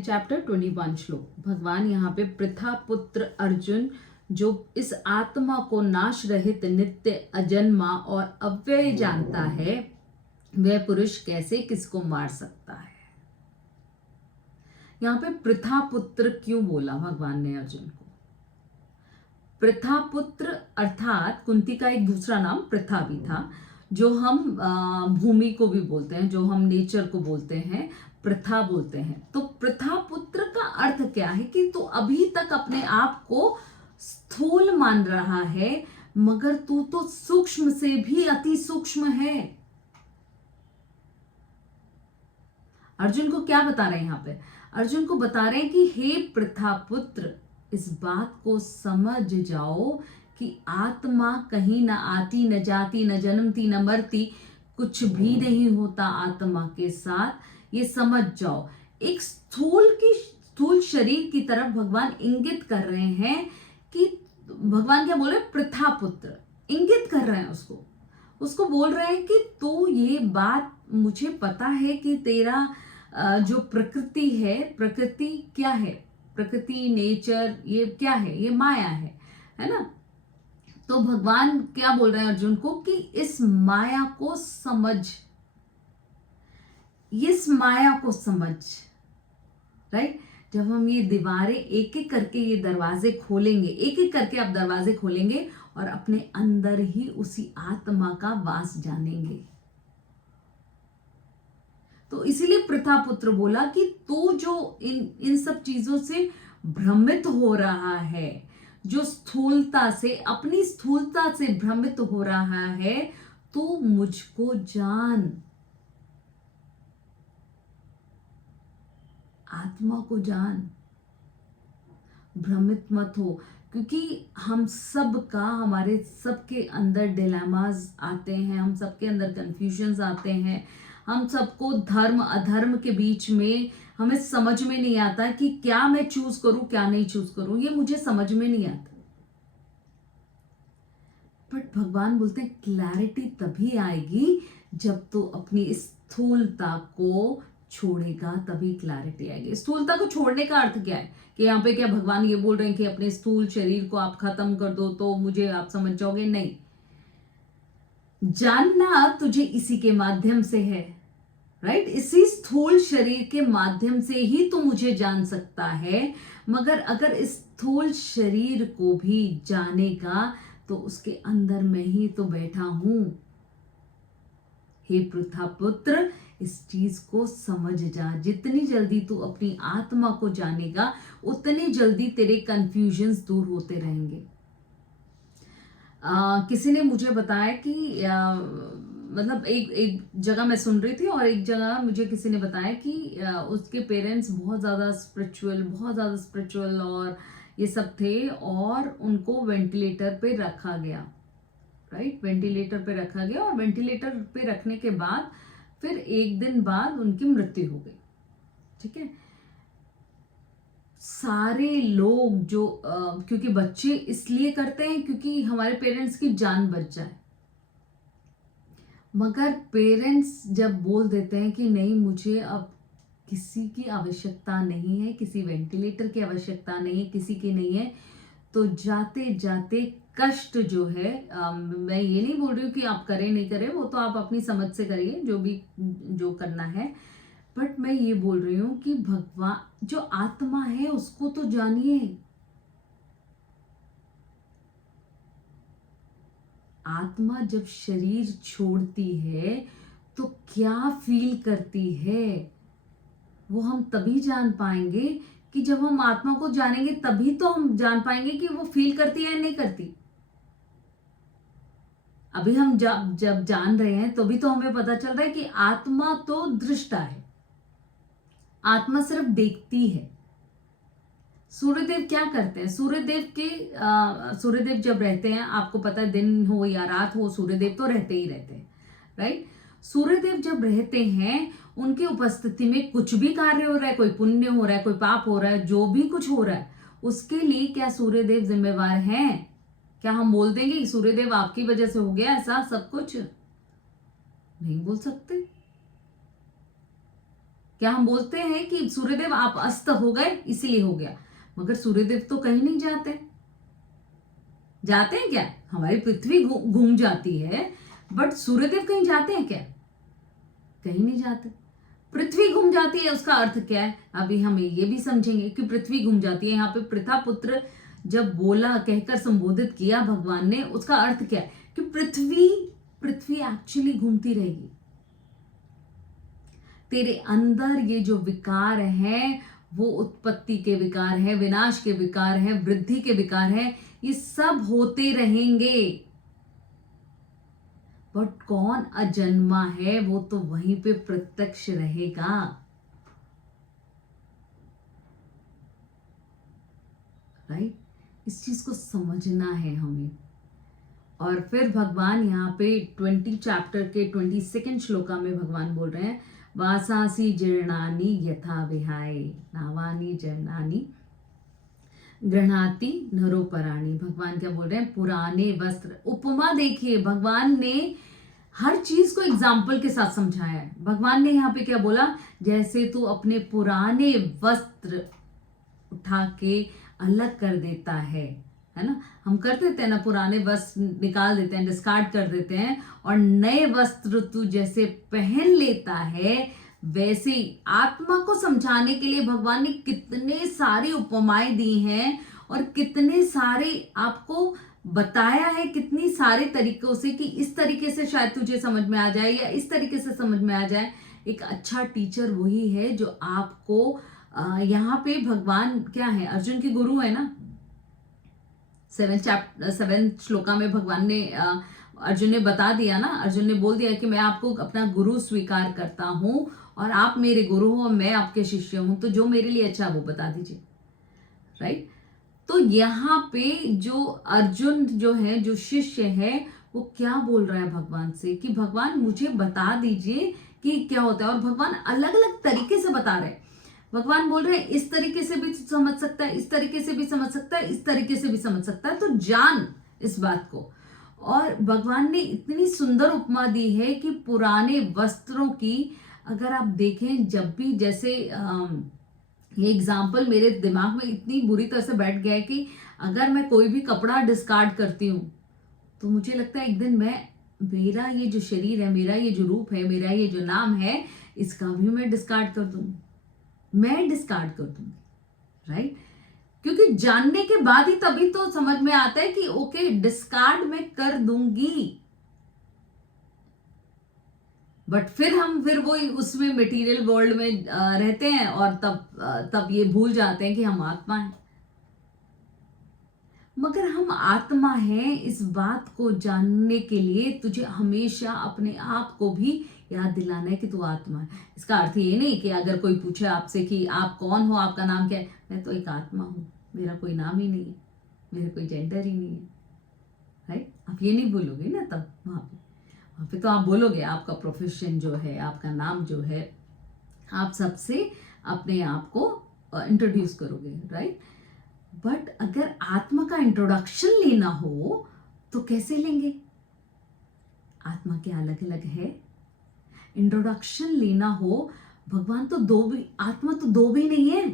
Chapter 21 श्लोक भगवान यहाँ पे पृथा पुत्र अर्जुन जो इस आत्मा को नाश रहित नित्य अजन्मा और अव्यय जानता है वह पुरुष कैसे किसको मार सकता है। यहाँ पे पृथा पुत्र क्यों बोला भगवान ने अर्जुन को? पृथा पुत्र अर्थात कुंती का एक दूसरा नाम पृथा भी था, जो हम भूमि को भी बोलते हैं, जो हम नेचर को बोलते हैं पृथा बोलते हैं। तो पृथा पुत्र का अर्थ क्या है कि तू अभी तक अपने आप को स्थूल मान रहा है, मगर तू तो सूक्ष्म से भी अति सूक्ष्म है। अर्जुन को क्या बता रहे हैं यहाँ पे? अर्जुन को बता रहे हैं कि हे पृथा पुत्र, इस बात को समझ जाओ कि आत्मा कहीं न आती न जाती न जन्मती न मरती, कुछ भी नहीं होता आत्मा के साथ, ये समझ जाओ। एक स्थूल शरीर की तरफ भगवान इंगित कर रहे हैं कि भगवान क्या बोल रहे हैं? पृथा पुत्र इंगित कर रहे हैं उसको बोल रहे हैं कि तू ये बात मुझे पता है कि तेरा जो प्रकृति है, प्रकृति क्या है? प्रकृति नेचर ये क्या है? ये माया है ना? तो भगवान क्या बोल रहे हैं अर्जुन को कि इस माया को समझ, इस माया को समझ। राइट? जब हम ये दीवारें एक एक करके ये दरवाजे खोलेंगे, एक एक करके आप दरवाजे खोलेंगे और अपने अंदर ही उसी आत्मा का वास जानेंगे। तो इसीलिए पृथा पुत्र बोला कि तू जो इन सब चीजों से भ्रमित हो रहा है, जो स्थूलता से, अपनी स्थूलता से भ्रमित हो रहा है, तू मुझको जान, आत्मा को जान, भ्रमित मत हो। क्योंकि हम सब का, हमारे सबके अंदर डिलेमास आते हैं, हम सबके अंदर कंफ्यूजन्स आते हैं, हम सबको धर्म अधर्म के बीच में हमें समझ में नहीं आता कि क्या मैं चूज करूं क्या नहीं चूज करूं, ये मुझे समझ में नहीं आता। बट भगवान बोलते हैं क्लैरिटी तभी आएगी जब तू अपनी स्थूलता को छोड़ेगा, तभी क्लैरिटी आएगी। स्थूलता को छोड़ने का अर्थ क्या है? कि यहाँ पे क्या भगवान ये बोल रहे हैं कि अपने स्थूल शरीर को आप खत्म कर दो तो मुझे आप समझ जाओगे? नहीं, जानना तुझे इसी के माध्यम से है। राइट? इसी स्थूल शरीर के माध्यम से ही तू मुझे जान सकता है। मगर अगर इस स्थूल शरीर को भी जानेगा तो उसके अंदर मैं ही तो बैठा हूं। हे पृथा पुत्र, इस चीज को समझ जा। जितनी जल्दी तू अपनी आत्मा को जानेगा उतनी जल्दी तेरे कंफ्यूजन्स दूर होते रहेंगे। किसी ने मुझे बताया कि मतलब एक जगह मैं सुन रही थी और एक जगह मुझे किसी ने बताया कि उसके पेरेंट्स बहुत ज़्यादा स्पिरिचुअल और ये सब थे और उनको वेंटिलेटर पे रखा गया। राइट? वेंटिलेटर पे रखा गया और वेंटिलेटर पे रखने के बाद फिर एक दिन बाद उनकी मृत्यु हो गई। ठीक है? सारे लोग जो क्योंकि बच्चे इसलिए करते हैं क्योंकि हमारे पेरेंट्स की जान बच जाए, मगर पेरेंट्स जब बोल देते हैं कि नहीं, मुझे अब किसी की आवश्यकता नहीं है, किसी वेंटिलेटर की आवश्यकता नहीं है, किसी की नहीं है, तो जाते जाते कष्ट जो है, मैं ये नहीं बोल रही हूँ कि आप करें नहीं करें, वो तो आप अपनी समझ से करिए जो करना है। बट मैं ये बोल रही हूँ कि भगवान जो आत्मा है उसको तो जानिए। आत्मा जब शरीर छोड़ती है तो क्या फील करती है वो हम तभी जान पाएंगे कि जब हम आत्मा को जानेंगे, तभी तो हम जान पाएंगे कि वो फील करती है या नहीं करती। अभी हम जब जान रहे हैं तो भी तो हमें पता चल रहा है कि आत्मा तो दृष्टा है, आत्मा सिर्फ देखती है। सूर्यदेव क्या करते हैं? सूर्यदेव जब रहते हैं, आपको पता है दिन हो या रात हो, सूर्यदेव तो रहते ही रहते हैं। राइट? सूर्यदेव जब रहते हैं उनकी उपस्थिति में कुछ भी कार्य हो रहा है, कोई पुण्य हो रहा है, कोई पाप हो रहा है, जो भी कुछ हो रहा है, उसके लिए क्या सूर्यदेव जिम्मेवार हैं? क्या हम बोल देंगे कि सूर्यदेव आपकी वजह से हो गया ऐसा सब कुछ? नहीं बोल सकते। क्या हम बोलते हैं कि सूर्यदेव आप अस्त हो गए इसीलिए हो गया, मगर सूर्यदेव तो कहीं नहीं जाते। जाते हैं क्या? हमारी पृथ्वी घूम जाती है, बट सूर्यदेव कहीं जाते हैं क्या? कहीं नहीं जाते। पृथ्वी घूम जाती है, उसका अर्थ क्या है? अभी हम ये भी समझेंगे कि पृथ्वी घूम जाती है। यहाँ पे प्रथापुत्र जब बोला, कहकर संबोधित किया भगवान ने, उसका अर्थ क्या है? कि पृथ्वी एक्चुअली घूमती रहेगी। तेरे अंदर ये जो विकार है वो उत्पत्ति के विकार है, विनाश के विकार है, वृद्धि के विकार है, ये सब होते रहेंगे। बट कौन अजन्मा है वो तो वहीं पे प्रत्यक्ष रहेगा। राइट? इस चीज को समझना है हमें। और फिर भगवान यहाँ पे 20 चैप्टर के 22 श्लोका में भगवान बोल रहे हैं, वासासी जीर्णानि यथा विहाय नावानि जैनानि गृह्णाति नरोपराणि। भगवान क्या बोल रहे हैं? पुराने वस्त्र। उपमा देखिए, भगवान ने हर चीज को एग्जाम्पल के साथ समझाया है। भगवान ने यहाँ पे क्या बोला? जैसे तू अपने पुराने वस्त्र उठा के अलग कर देता है ना, हम कर देते हैं ना, पुराने वस्त्र निकाल देते हैं, डिस्कार्ड कर देते हैं, और नए वस्त्र तू जैसे पहन लेता है, वैसे ही आत्मा को समझाने के लिए भगवान ने कितने सारी उपमाएं दी हैं और कितने सारे आपको बताया है, कितनी सारे तरीकों से, कि इस तरीके से शायद तुझे समझ में आ जाए या इस तरीके से समझ में आ जाए। एक अच्छा टीचर वही है जो आपको यहाँ पे भगवान क्या है? अर्जुन के गुरु है ना। 7 श्लोका में भगवान ने अर्जुन ने बता दिया ना, अर्जुन ने बोल दिया कि मैं आपको अपना गुरु स्वीकार करता हूं और आप मेरे गुरु हो, मैं आपके शिष्य हूं, तो जो मेरे लिए अच्छा वो बता दीजिए। राइट? तो यहाँ पे जो अर्जुन जो है, जो शिष्य है, वो क्या बोल रहा है भगवान से कि भगवान मुझे बता दीजिए कि क्या होता है। और भगवान अलग अलग तरीके से बता रहे हैं। भगवान बोल रहे हैं इस तरीके से भी समझ सकता है, इस तरीके से भी समझ सकता है, इस तरीके से भी समझ सकता है, तो जान इस बात को। और भगवान ने इतनी सुंदर उपमा दी है कि पुराने वस्त्रों की, अगर आप देखें, जब भी जैसे ये एग्जाम्पल मेरे दिमाग में इतनी बुरी तरह से बैठ गया है कि अगर मैं कोई भी कपड़ा डिस्कार्ड करती हूँ तो मुझे लगता है एक दिन मेरा ये जो शरीर है, मेरा ये जो रूप है, मेरा ये जो नाम है, इसका भी मैं डिस्कार्ड कर दूंगी, मैं डिस्कार्ड कर दूंगी। राइट? क्योंकि जानने के बाद ही तभी तो समझ में आता है कि ओके, डिस्कार्ड मैं कर दूंगी। बट फिर वो उसमें मटेरियल वर्ल्ड में रहते हैं और तब ये भूल जाते हैं कि हम आत्मा हैं। मगर हम आत्मा हैं, इस बात को जानने के लिए तुझे हमेशा अपने आप को भी याद दिलाना है कि तू आत्मा है। इसका अर्थ ये नहीं कि अगर कोई पूछे आपसे कि आप कौन हो, आपका नाम क्या है, मैं तो एक आत्मा हूं, मेरा कोई नाम ही नहीं है, मेरा कोई जेंडर ही नहीं है। राइट? आप ये नहीं बोलोगे ना, तब वहां पे तो आप बोलोगे आपका प्रोफेशन जो है, आपका नाम जो है, आप सबसे अपने आप को इंट्रोड्यूस करोगे। राइट? बट अगर आत्मा का इंट्रोडक्शन लेना हो तो कैसे लेंगे? आत्मा के अलग अलग है। इंट्रोडक्शन लेना हो, भगवान तो दो भी, आत्मा तो दो भी नहीं है,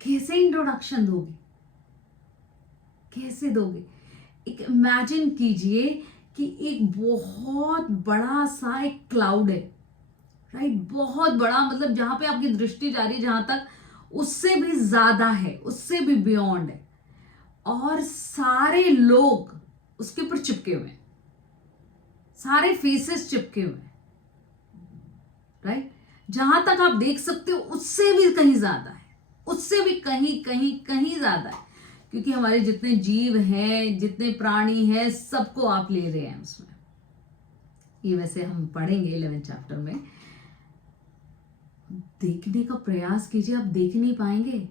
कैसे इंट्रोडक्शन दोगे? कैसे दोगे? एक इमेजिन कीजिए कि एक बहुत बड़ा सा एक क्लाउड है। राइट? बहुत बड़ा, मतलब जहां पे आपकी दृष्टि जा रही है, जहां तक, उससे भी ज्यादा है, उससे भी बियॉन्ड है, और सारे लोग उसके ऊपर चिपके हुए हैं, सारे फेसेस चिपके हुए हैं। राइट? जहां तक आप देख सकते हो उससे भी कहीं ज्यादा है, उससे भी कहीं कहीं कहीं ज्यादा है, क्योंकि हमारे जितने जीव हैं, जितने प्राणी हैं, सबको आप ले रहे हैं उसमें। ये वैसे हम पढ़ेंगे 11 चैप्टर में। देखने का प्रयास कीजिए, आप देख नहीं पाएंगे,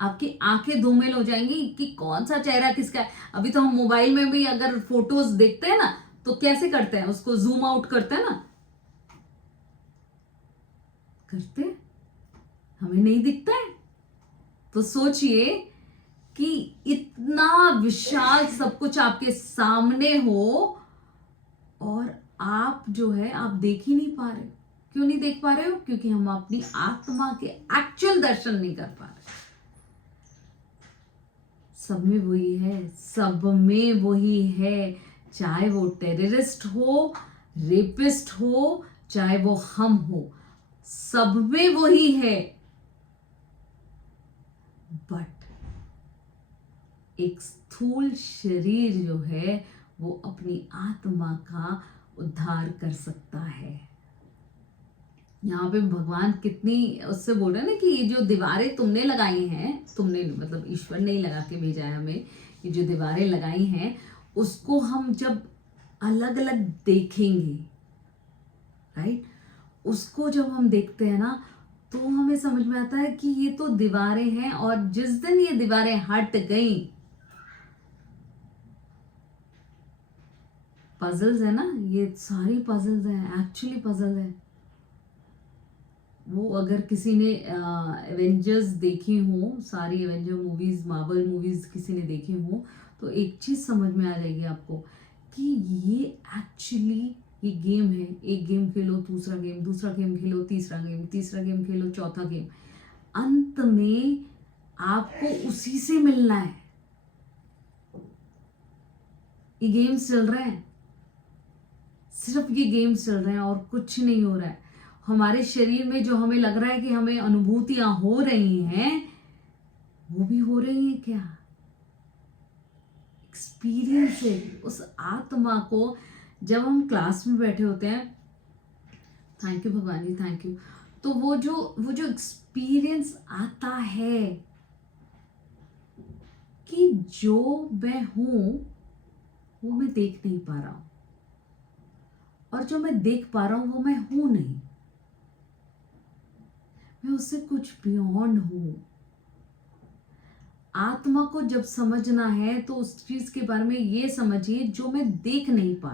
आपकी आंखें धूमिल हो जाएंगी कि कौन सा चेहरा किसका है। अभी तो हम मोबाइल में भी अगर फोटोज देखते हैं ना, तो कैसे करते हैं, उसको जूम आउट करते हैं ना, करते हैं, हमें नहीं दिखता है। तो सोचिए कि इतना विशाल सब कुछ आपके सामने हो और आप जो है, आप देख ही नहीं पा रहे, क्यों नहीं देख पा रहे हो? क्योंकि हम अपनी आत्मा के एक्चुअल दर्शन नहीं कर पा रहे। सब में वही है, सब में वही है, चाहे वो टेररिस्ट हो, रेपिस्ट हो, चाहे वो हम हो, सब में वही है। बट एक स्थूल शरीर जो है वो अपनी आत्मा का उद्धार कर सकता है। यहाँ पे भगवान कितनी उससे बोल रहे हैं ना कि ये जो दीवारें तुमने लगाई हैं, तुमने मतलब ईश्वर ने ही लगा के भेजा है हमें, ये जो दीवारें लगाई हैं उसको हम जब अलग अलग देखेंगे, राइट, उसको जब हम देखते हैं ना तो हमें समझ में आता है कि ये तो दीवारें हैं, और जिस दिन ये दीवारें हट गई, पजल्स है ना, ये सारी पजल्स हैं, एक्चुअली पजल है। वो अगर किसी ने एवेंजर्स देखी हो, सारी एवेंजर मूवीज, मार्वल मूवीज किसी ने देखी हो, तो एक चीज समझ में आ जाएगी आपको कि ये एक्चुअली ये गेम है। एक गेम खेलो, दूसरा गेम खेलो, तीसरा गेम खेलो, चौथा गेम, अंत में आपको उसी से मिलना है। ये गेम्स चल रहे हैं, सिर्फ ये गेम्स चल रहे हैं और कुछ नहीं हो रहा है। हमारे शरीर में जो हमें लग रहा है कि हमें अनुभूतियां हो रही हैं, वो भी हो रही हैं क्या? एक्सपीरियंस है। उस आत्मा को जब हम क्लास में बैठे होते हैं, थैंक यू भगवान जी, थैंक यू, तो वो जो एक्सपीरियंस आता है कि जो मैं हूं वो मैं देख नहीं पा रहा हूं, और जो मैं देख पा रहा हूं वो मैं हूं नहीं, मैं उससे कुछ बियॉन्ड हूं। आत्मा को जब समझना है तो उस चीज के बारे में ये समझिए जो मैं देख नहीं पा